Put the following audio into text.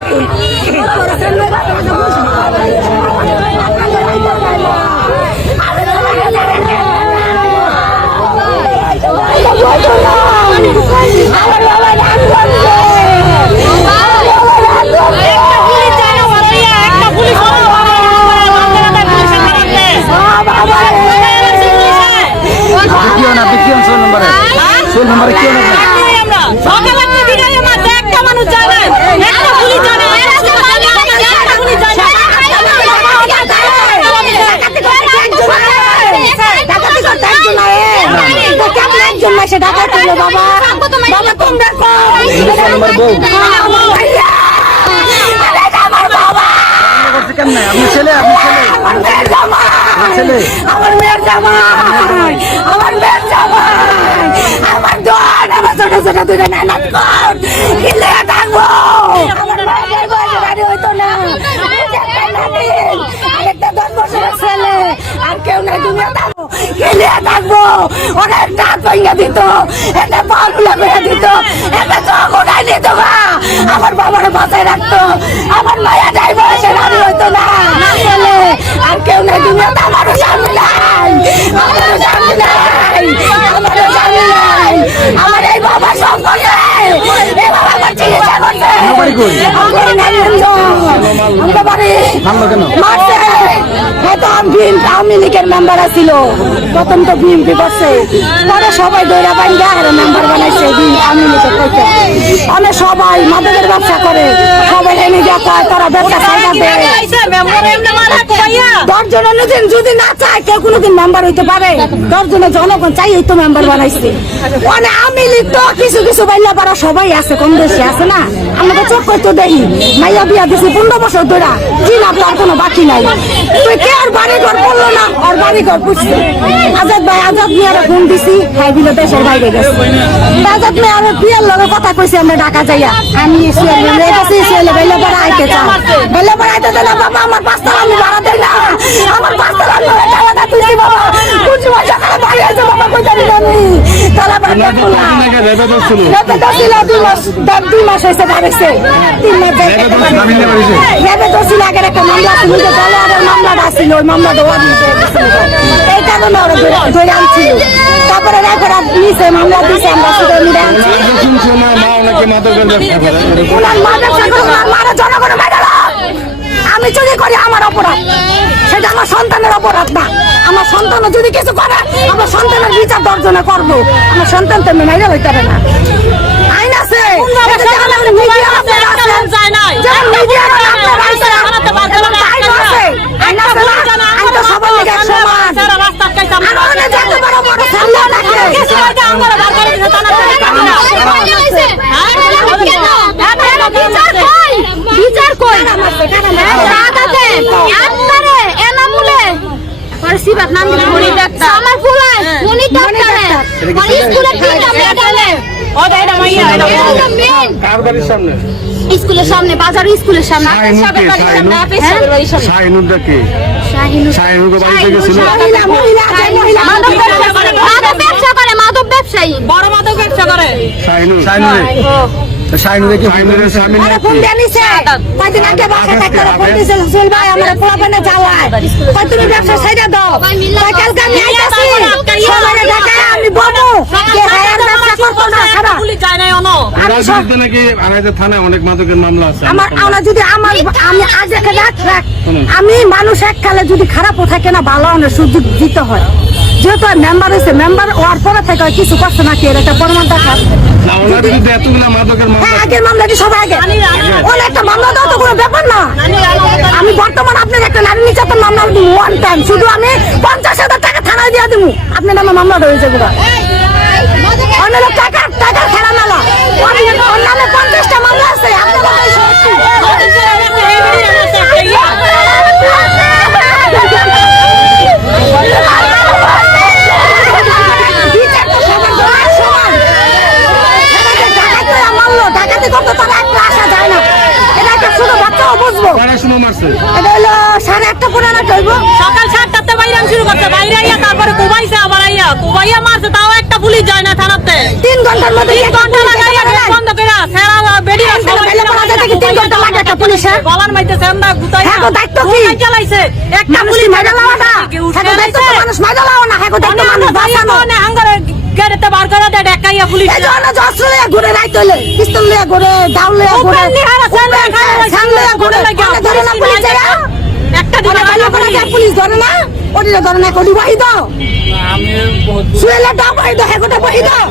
ডান করছে আপনি কি নম্বরে। সোল নম্বরে কি হন করল বাবা। বাবা তোমরা বউ। আমার করছে কেমনে আপনি ছেলে আপনি ছেলে। আমার ছেলে। আমার মেয়ের জামাই। আমার মেয়ের জামাই। আমার দোয়ার আমার ছোট ছোট দুটো নানাত কর। কিলে থাকব। আমার মায়ের বয়সে বাড়ি হইতো না। আরেকটা দশ বছরের ছেলে। আর কেউ নাই দুনিয়া কিলে থাকব। ওরা একটা ভেঙে দিত একটা পাগুলা ভেঙে দিত একটা চোখ উঠাই দিত গা। আমার বাবার বাসায় রাখতো আমার মায়া যাই বয়সে বাড়ি হইতো না। আর কেউ নাই দুনিয়াতে আমারও স্বামী নাই আমারও স্বামী নাই আমারও স্বামী নাই আমার এই বাবা সম্পর্কে এই বাবা আমার চিকিৎসা করছে। আমার বাড়ি? মারছে বিএম আওয়ামী লীগের মেম্বার ছিল প্রথম তো বিএমপি করছে পরে সবাই দৈরা বাইন্দা আর মেম্বার বানাইছে আওয়ামী লীগের কইতে। অনেক সবাই মাদকের ব্যবসা করে। সবাই এনে যা কয় তারা ব্যবসা সাইডা দেয় যদি না চায় কেউ কোনোদিন মেম্বার হইতে পারে। দশজনের জনগণ চাই এই তো মেম্বার বানাইছে। মানে আমি তো কিছু কিছু বাইলা পারা সবাই আছে কম বেশি আছে না? আমাকে চোখ করতে দেখি। মাইয়া বিয়া দিছি পনেরো বছর ধরে। কি না কোনো বাকি নাই। তুই কে আর বাড়ি ঘর করল না? আর বাড়ি ঘর বুঝছে আজাদ ভাই, আজাদ মিয়ার ফোন দিছি। হ্যাঁ বিলে দেশের বাইরে গেছে। আজাদ মিয়ার বিয়ের লগে কথা কইছি, আমরা ঢাকা যাইয়া। আমি মেয়ে গেছি ইসরায়েলে বাইলে পাড়া আইতে চাই। বাইলে পাড়া আইতে না, বাবা, আমার পাঁচতলা আমি ভাড়া দেয় না। আমার পাঁচতলা টাকাটা তুলছি বাবা? কুচি মাসে করে বাড়ি আছে বাবা কই জানি না আমি। তালা বাড়ি না রেবে দছিল দুই মাস দেড় দুই মাস হয়েছে বাড়িছে তিন মাস রেবে দছিল আগের একটা মামলা ছিল যে মামলাটা ছিল ওই মামলাটা ওয়ার নিতে এই কারণে ওরা ধরে- আনছিল। তারপরে রেফার নিচে মামলা দিছে আমরা সেটা নিয়ে আনছি। ওনার মা ব্যবসা করে ওনার মারা জনগণের আমি চুরি করি আমার অপরাধ। সেটা আমার সন্তানের অপরাধ না। আমার সন্তান যদি কিছু করে আমার সন্তানের বিচার দর্জনে করব। আমার সন্তান তো মেনে হইতে পারে না। আইন আছে। যেমন media আপনারা আছেন, যেমন media আপনারা আছেন, যেমন আইন আছে, আইন আছে না? আইন তো সবার লিগে এক সমান। আর ওখানে যত বড় বড় সামনে রাখে। বিচার কই দাদাতে আত্মারে এনামুলে আর সিবাত নাম দিল মনি ডাক্তার আমার ফুলাই মনি ডাক্তারে আর স্কুলে তিনটা মেয়ে গেলে কার বাড়ির সামনে? স্কুলের সামনে বাজার স্কুলের সামনে। শাহিনুর কে? শাহিনুর? শাহিনুরটা কে? শাহিনুর বাড়িতে গেছিল মহিলা, মহিলা, মহিলা। মাদক ব্যবসা করে মাদক ব্যবসা করে মাদক ব্যবসায়ী। শাহিনুর। শাহিনুরে। শাহিনুরে তুমি ব্যবসা দাও। কালকে আমি আইতাছি। আমি বলব যে ব্যবসা করব না, আছে? আমার আমরা যদি আমার আমি আজ একটা রাখ রাখ। আমি মানুষ এককালে যদি খারাপও থাকে না ভালো অনেক সুযোগ দিতে হয়। যেহেতু মেম্বার হয়েছে মেম্বার হওয়ার পরে থেকে কিছু করছে নাকি এর একটা প্রমাণ দেখা হ্যাঁ আগের মামলাটি সবাই আগে? ওর একটা মামলা দাও তো কোনো ব্যাপার না। আমি বর্তমান আপনার একটা নারী নির্যাতন মামলা দিবো ওয়ান টাইম শুধু আমি পঞ্চাশ হাজার টাকা থানায় দিয়ে দিব। আপনার নামে মামলা রয়েছে পুরো অন্য লোক টাকা টাকা খেলা মেলা ওর- ওর নামে পঞ্চাশটা মামলা আছে আপনার নামে সত্তর। বিচার তো সবার জন্য সমান। এটাকে ডাকাতে মারলো, ডাকাতি করতে তার একটা আসা যায় না। এটা একটা ছোট বাচ্চাও বুঝব। কারা সময় মারছে এটা হলো সাড়ে আটটা পুরানো হইব। সকাল সাতটাতে বাইরাম শুরু করছে বাইরে আইয়া তারপরে ঘুমাইছে আবার আইয়া তো মারছে তাও একটা পুলিশ যায় না থানাতে তিন ঘণ্টার মধ্যে তিন ঘণ্টা লাগাইয়া না। বন্ধ করে সেরা বেরিয়ে হ্যাঁ, তিন ঘণ্টা লাগে একটা পুলিশের? গলার মাইতে সেন্দা গুতাই হ্যাঁ, দায়িত্ব কি? চালাইছে একটা মানুষ পুলিশ কি লাওয়া না? হ্যাঁ, দায়িত্ব মানুষ মাইরা লাওয়া না, হ্যাঁ, দায়িত্ব মানুষ বাঁচানো। হাঙ্গারে গেড়েতে বার করে দে ডেকাইয়া পুলিশ এই যে অন্য যে অস্ত্র লইয়া ঘুরে রাইত হইলে, পিস্তল লইয়া ঘুরে, দাও লইয়া ঘুরে, ওপেন নিহারা স্যাং লইয়া ঘুরে, ওনে ধরে না পুলিশ যায়? একটা দিন বেলা পড়া যায়, পুলিশ ধরে না? ওটিরে ধরে না, কটি বহি দাও। শুয়েলে দাও বহি দাও, হ্যাঁ, গোটা বহি দাও।